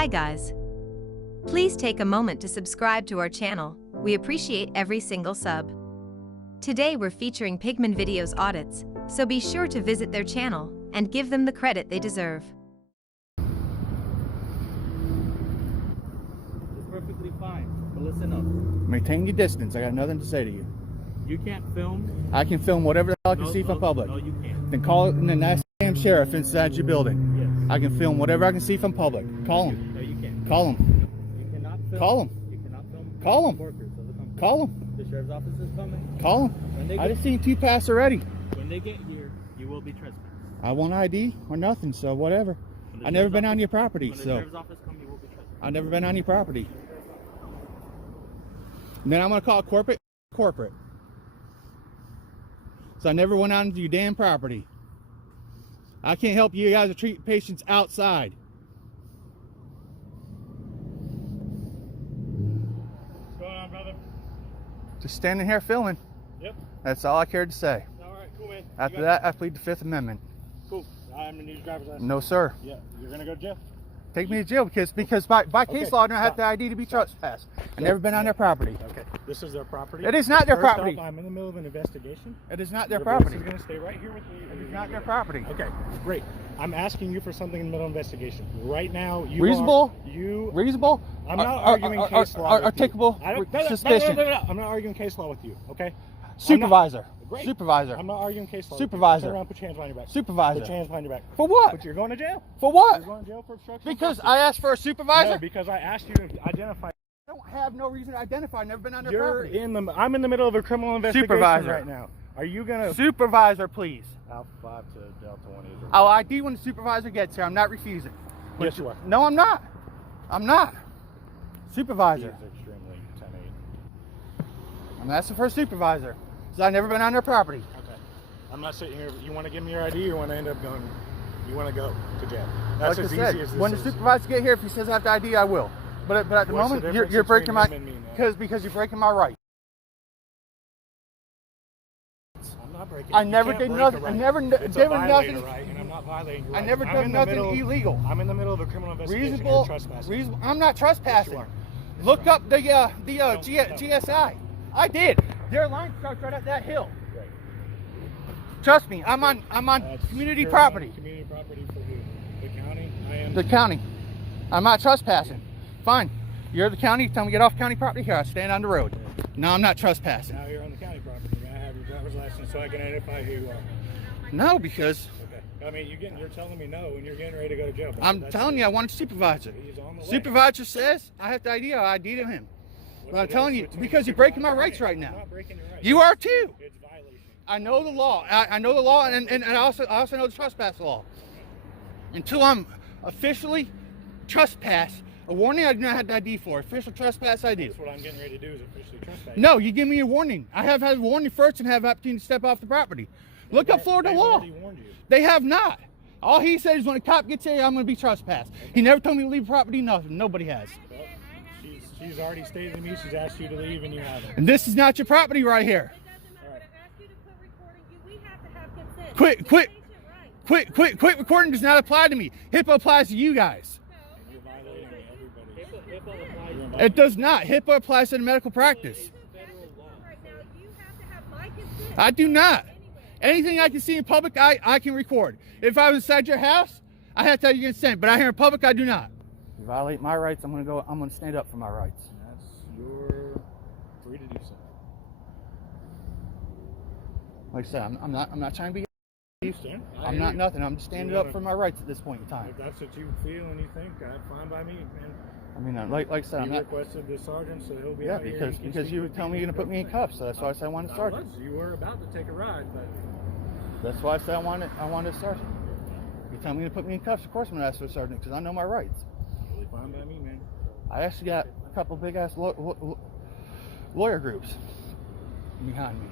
Hi guys. Please take a moment to subscribe to our channel. We appreciate every single sub. Today we're featuring Pigman Videos audits, so be sure to visit their channel and give them the credit they deserve. It's perfectly fine, but listen up. Maintain your distance. I got nothing to say to you. You can't film. I can film whatever the hell I can see from public. No, you can't. Then call it and ask the damn sheriff inside your building. Yes. I can film whatever I can see from public. Call him. No, you can't. Call him. You cannot film. Call him. You cannot film. Call him. Workers of the company. Call him. The sheriff's office is coming. Call him. I just seen 2 pass already. When they get here, you will be trespassed. I want ID or nothing, so whatever. I've never been on your property, When the so sheriff's office comes, you will be trespassed. I've never been on your property. And then I'm gonna call corporate. So I never went on your damn property. I can't help you guys to treat patients outside. What's going on, brother? Just standing here filming. Yep. That's all I cared to say. All right, cool, man. After that, I plead the 5th Amendment. Cool. I'm gonna need your driver's license. No, sir. Yeah, you're gonna go to jail. Take me to jail because by case law I don't have the ID to be trespassed. I've never been on their property. Okay. This is their property. It is not their First property. off, I'm in the middle of an investigation. It is not their Your property. voice is gonna stay right here with me. It is not their property. Okay, great. I'm asking you for something in the middle of investigation. Right now, you Reasonable? Reasonable? I'm not arguing case law with you. Articulable suspicion. No. I'm not arguing case law with you, okay? Supervisor. Great. Supervisor. I'm not arguing case law. Supervisor. Turn around, put your hands behind your back. Supervisor. Put your hands behind your back. For what? But you're going to jail. For what? You're going to jail for obstruction. Because of I asked for a supervisor? No, because I asked you to identify. I don't have no reason to identify. I've never been on their You're property. I'm in the middle of a criminal investigation Supervisor. right now. Are you going to... Supervisor, please. Alpha 5 to Delta 1 is... I'll ID when the supervisor gets here. I'm not refusing. Yes, you are. No, I'm not. I'm not. Supervisor. He is extremely 10-8. I'm asking for a supervisor. Because I've never been on their property. Okay. I'm not sitting here. You want to give me your ID or you want to end up going... You want to go to jail. That's Like as I easy said, as this when the is. supervisor get here, if he says I have to ID, I will. But at the What's the moment, difference you're breaking my... between him and me now? Because you're breaking my right. I'm not breaking. I you never can't did break nothing. a I right. never It's did a violator nothing. right, and I'm not violating your I right. never I'm done in the nothing middle- illegal. I'm in the middle of a criminal investigation. Reasonable. You're trespassing. Reasonable. I'm not trespassing. Yes, you are. Look up the No. GSI. I did. Their line starts right at that hill. Right. Trust me. I'm on That's community your property. Community property for who? The county. I am. The county. I'm not trespassing. Fine. You're the county. Tell me to get off county property here. I stand on the road. No, I'm not trespassing. Now you're on the county property. May I have your driver's license so I can identify who you are? No, because Okay. I mean, you're telling me no, and you're getting ready to go to jail. I'm telling you, I want a supervisor. He's on the way. Supervisor says I have to ID. I ID to him. What's But I'm the telling you, difference between because you're supervisor breaking my and rights me? right I'm now. not breaking your rights. You are too. It's violation. I know the law. I know the law, and I also know the trespass law. Until I'm officially trespass, a warning I do not have the ID for. Official trespass I do. That's what I'm getting ready to do is officially trespass. No, you give me a warning. I have had a warning first and have opportunity to step off the property. Look up Florida They've law. already warned you. They have not. All he said is when a cop gets here, I'm going to be trespassed. He never told me to leave the property. Nothing. Nobody has. Well, she's already stated to me she's asked you to leave and you haven't. And this is not your property right here. It doesn't matter. I've asked you to quit recording. We have to have consent. Quit recording does not apply to me. HIPAA applies to you guys. You're violating everybody. It does not. HIPAA applies to the medical practice. Right now, you have to have my consent. I do not. Anything I can see in public, I can record. If I was inside your house, I have to have your consent. But out here in public, I do not. You violate my rights, I'm gonna stand up for my rights. That's your free to do so. Like I said, I'm not trying to be. Understand? I'm not nothing. I'm just standing up for my rights at this point in time. If that's what you feel and you think, fine by me, man. I mean, like I said, I'm You not. requested the sergeant, so he'll be Yeah, out here. because you were telling me you're gonna put me in cuffs, so that's why I said I wanted a sergeant. You were about to take a ride, but That's why I said I wanted a sergeant. You tell me to put me in cuffs, of course I'm gonna ask for a sergeant because I know my rights. totally fine by me, man. I actually got a couple big ass lawyer groups behind me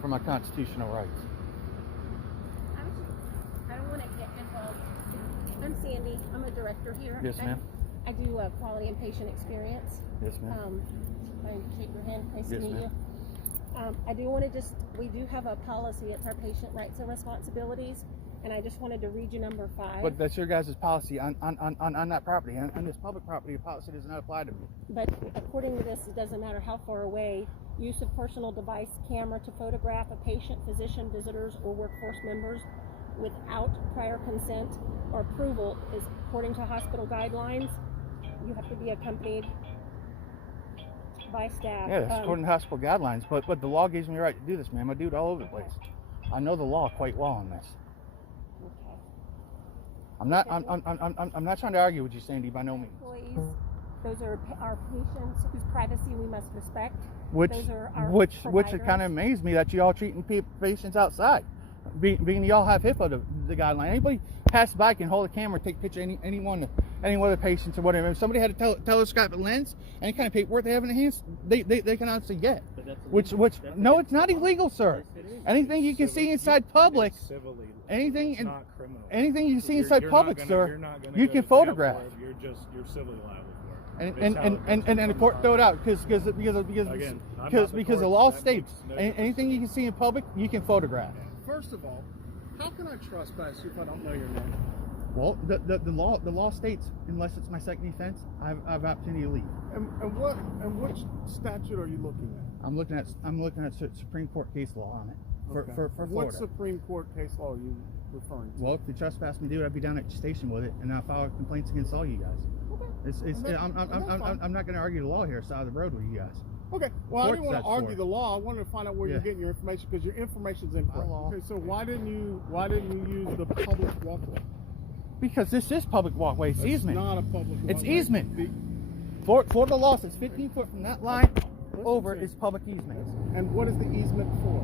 for my constitutional rights. I don't want to get involved. I'm Sandy. I'm a director here. Yes, ma'am. I do quality and patient experience. Yes, ma'am. I shake your hand. Nice Yes, to meet ma'am. you. I do want to we do have a policy. It's our patient rights and responsibilities. and I just wanted to read you number 5. But that's your guys' policy on that property. On this public property, the policy does not apply to me. But according to this, it doesn't matter how far away. Use of personal device camera to photograph a patient, physician, visitors, or workforce members without prior consent or approval is according to hospital guidelines. You have to be accompanied by staff. Yeah, that's according to hospital guidelines. But the law gives me the right to do this, ma'am. I do it all over the place. I know the law quite well on this. Okay. I'm not trying to argue with you, Sandy, by no means. Employees, those are our patients whose privacy we must respect. Which Those are our it providers. kind of amazed me that you all treating patients outside. Being you all have HIPAA, the guideline. Anybody pass by can hold a camera, take a picture of any one of the patients or whatever. If somebody had a telescopic lens, any kind of paperwork they have in their hands, they can honestly get. Which no, it's not illegal, sir. Anything you can see inside public, anything you can see inside public, sir, you can photograph. You're civilly liable. And the court throw it out because the law states anything you can see in public you can photograph. First of all, how can I trespass you if I don't know your name? Well, the law states unless it's my second offense, I have opportunity to leave. And which statute are you looking at? I'm looking at Supreme Court case law on it for Florida. What Supreme Court case law are you referring to? Well, if they trespass me, dude, I'd be down at your station with it, and I'll file complaints against all you guys. I'm not going to argue the law here, side of the road with you guys. Okay. Well, I didn't want to Court's argue the law. I wanted to find out where you're getting your information because your information's incorrect. Okay. So why didn't you use the public walkway? Because this is public walkway. It's easement. It's not a public walkway. It's easement. For the law, it's 15 foot from that line over is public easement. And what is the easement for?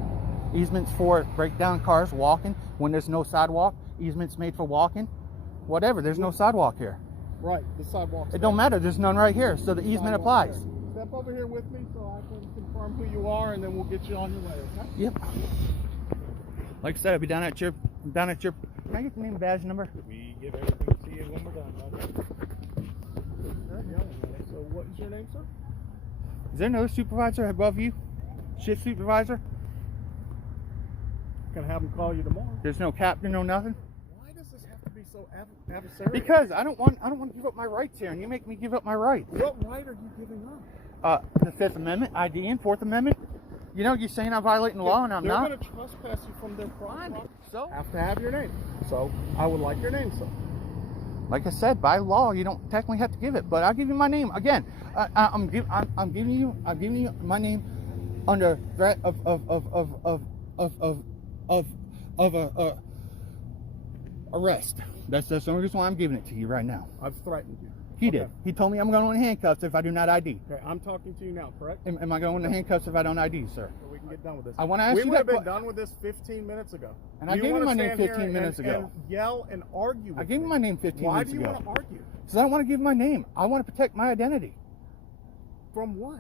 Easements for breakdown cars walking when there's no sidewalk. Easements made for walking. Whatever. There's no sidewalk here. Right. The sidewalk. It don't matter. There's none right here. So the easement applies. Step over here with me so I can confirm who you are, and then we'll get you on your way. Okay? Yep. Like I said, I'll be down at your. Can I get the name and badge number? We give everything to you when we're done. So what is your name, sir? Is there another supervisor above you? Shift supervisor? Can I have him call you tomorrow? There's no captain, no nothing. Why does this have to be so adversarial? Because I don't want to give up my rights here, and you make me give up my rights. What right are you giving up? The Fifth Amendment, ID, and Fourth Amendment. You know, you're saying I'm violating the law, and I'm They're not. going to trespass you from their property. So, Have to have your name. So I would like your name, sir. like I said, by law, you don't technically have to give it, but I'll give you my name again. I'm giving you my name under threat of arrest. That's the only reason why I'm giving it to you right now. I've threatened you. He did. He told me I'm going in handcuffs if I do not ID. Okay, I'm talking to you now, correct? Am I going in handcuffs if I don't ID, sir? So we can get done with this. I want to ask we you would that. have been done with this 15 minutes ago. And I gave you my name 15 minutes ago. And yell and argue with I gave you my name 15 Why minutes do you ago. want to argue? Because I don't want to give my name. I want to protect my identity. From what?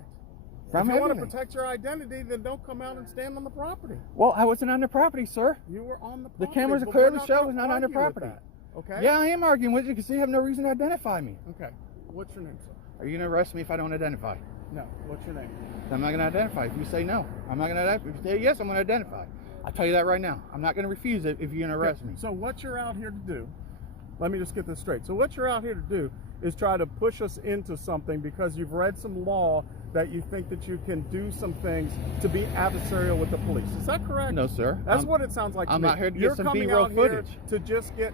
From if you want to everything. protect your identity, then don't come out and stand on the property. Well, I wasn't on the property, sir. You were on the property. The cameras are but clearly we're not show gonna it's not on the argue with property. that, Okay? Yeah, I am arguing with you because you have no reason to identify me. Okay. What's your name, sir? Are you going to arrest me if I don't identify? No. What's your name? I'm not going to identify. If you say no, I'm not going to identify. If you say yes, I'm going to identify. I'll tell you that right now. I'm not going to refuse it if you're going to arrest me. So what you're out here to do, let me just get this straight. So what you're out here to do is try to push us into something because you've read some law that you think that you can do some things to be adversarial with the police. Is that correct? No, sir. That's what it sounds like to I'm me. not here to get You're some coming B-roll out here footage. to just get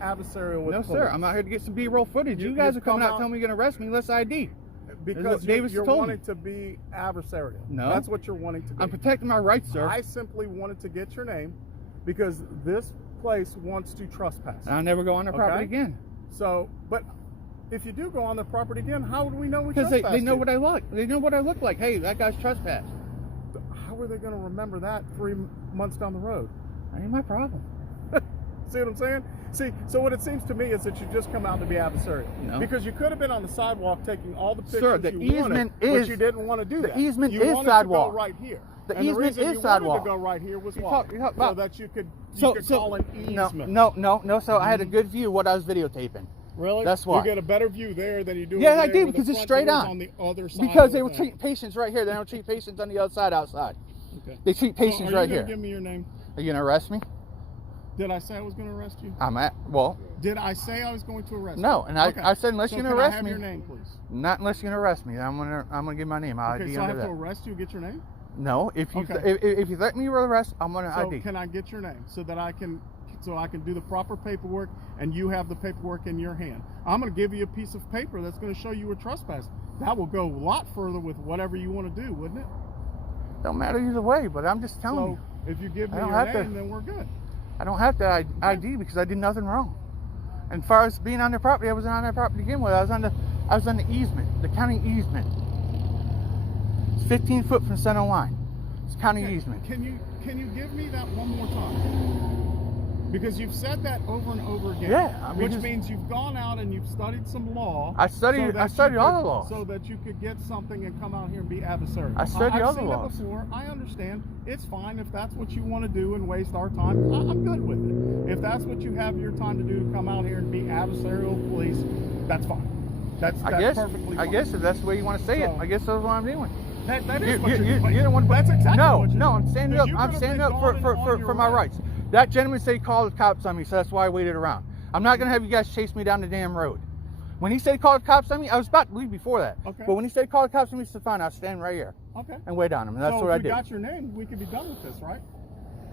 adversarial with No, the police. sir. I'm not here to get some B-roll footage. You guys are coming out telling me you're going to arrest me unless I ID. Because Davis you're told wanting me. to be adversarial. No. That's what you're wanting to be. I'm protecting my rights, sir. I simply wanted to get your name because this place wants to trespass. And I'll never go on their property Okay. again. So, but if you do go on the property again, how would we know we Because trespassed they know you? what I look. They know what I look like. Hey, that guy's trespassed. How are they going to remember that 3 months down the road? That ain't my problem. See what I'm saying? See, so what it seems to me is that you just come out to be adversarial. No. Because you could have been on the sidewalk taking all the pictures Sir, the you wanted, easement but is- you didn't want to do the that. easement you is wanted sidewalk. to go right here. The and easement the reason is you sidewalk. wanted to go right here was You why? talk So about- that you could So call an easement. No. So I had a good view of what I was videotaping. Really? That's why. You get a better view there than you do. Yeah, over I there did where because the it's front straight door's on. the other side. Because of they the were thing. treating patients right here. They don't treat patients on the other side outside. Okay. They treat patients So are right you here. gonna give me your name? Are you gonna arrest me? Did I say I was going to arrest you? Well, Did I say I was going to arrest you? no, and Okay. I said unless So you're can gonna I arrest have me. your name, please? Not unless you're gonna arrest me. I'm gonna give my name. I'll Okay, ID so I under have to that. arrest you to get your name? No, if you Okay. if you threaten me with arrest, I'm gonna So ID. can I get your name so that I can do the proper paperwork and you have the paperwork in your hand? I'm going to give you a piece of paper that's going to show you a trespass. That will go a lot further with whatever you want to do, wouldn't it? Don't matter either way, but I'm just telling you. So if you give me I don't your have to- name, then we're good. I don't have to ID because I did nothing wrong. And as far as being on their property, I wasn't on their property to begin with. I was on the easement, the county easement. It's 15 foot from center line. It's county Okay, easement. Can you give me that one more time? Because you've said that over and over again. Yeah, I mean, which means you've gone out and you've studied some law. I studied all the laws. So that you could get something and come out here and be adversarial. I studied all I've the seen laws. it before. I understand. It's fine if that's what you want to do and waste our time. I'm good with it. If that's what you have your time to do, to come out here and be adversarial police, that's fine. That's perfectly fine. I guess if that's the way you want to say it, So- I guess that's what I'm doing. That is what You're you're the one. That's exactly No, what you're no, doing. I'm standing Because up. you I'm could have standing been up gone on your for my rights. That gentleman said he called the cops on me, so that's why I waited around. I'm not gonna have you guys chase me down the damn road. When he said he called the cops on me, I was about to leave before that. Okay. But when he said he called the cops on me, I said fine, I'll stand right here Okay. and wait on him. And that's so what I if we did. got your name, we could be done with this, right?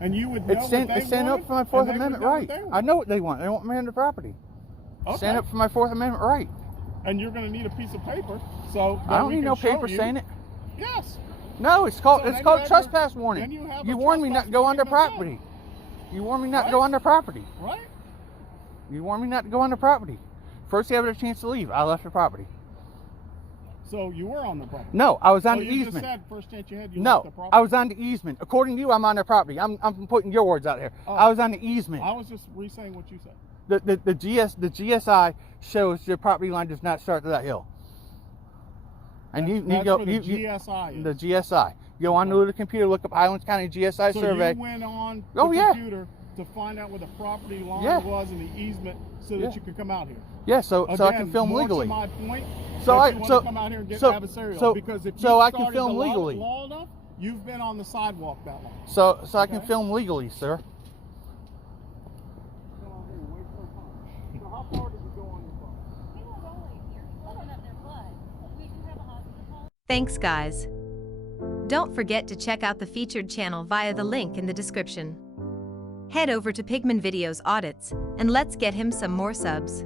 And you would know It's stand what they up wanted, for my and Fourth they would Amendment know what right. they want. I know what they want. They want me on the property. Okay. Stand up for my Fourth Amendment right. And you're going to need a piece of paper, so I that don't we need can no show paper you. saying it. Yes. No, it's called So then you have trespass your- warning. then you have a You warned me not to go on their trespass warning property. You warned me not to Right. go on their property. Right. You warned me not to go on their property. First you have a chance to leave. I left the property. So you were on the property. No, I was on Oh, the you easement. just said first chance you had. You No, left the property. I was on the easement. According to you, I'm on their property. I'm putting your words out here. Oh. I was on the easement. I was just re-saying what you said. The GSI shows your property line does not start to that hill. And you That's go where the you GSI is. the GSI. Go on to the computer, look up Highlands County GSI so survey. you went on Oh, the yeah. computer to find out where the property line Yeah. was in the easement, so that Yeah. you could come out here. Yeah, so I Again, can film more legally. To my point, So that I- you want so- to come out here and get so- adversarial, so- because if so you I can started film the law legally. enough, you've been on the sidewalk that long. So I can Okay. film legally, sir. So how far did you go on your phone? They were rolling here, holding up their blood. We do have a hospital call. Thanks, guys. Don't forget to check out the featured channel via the link in the description. Head over to Pigman Videos Audits, and let's get him some more subs.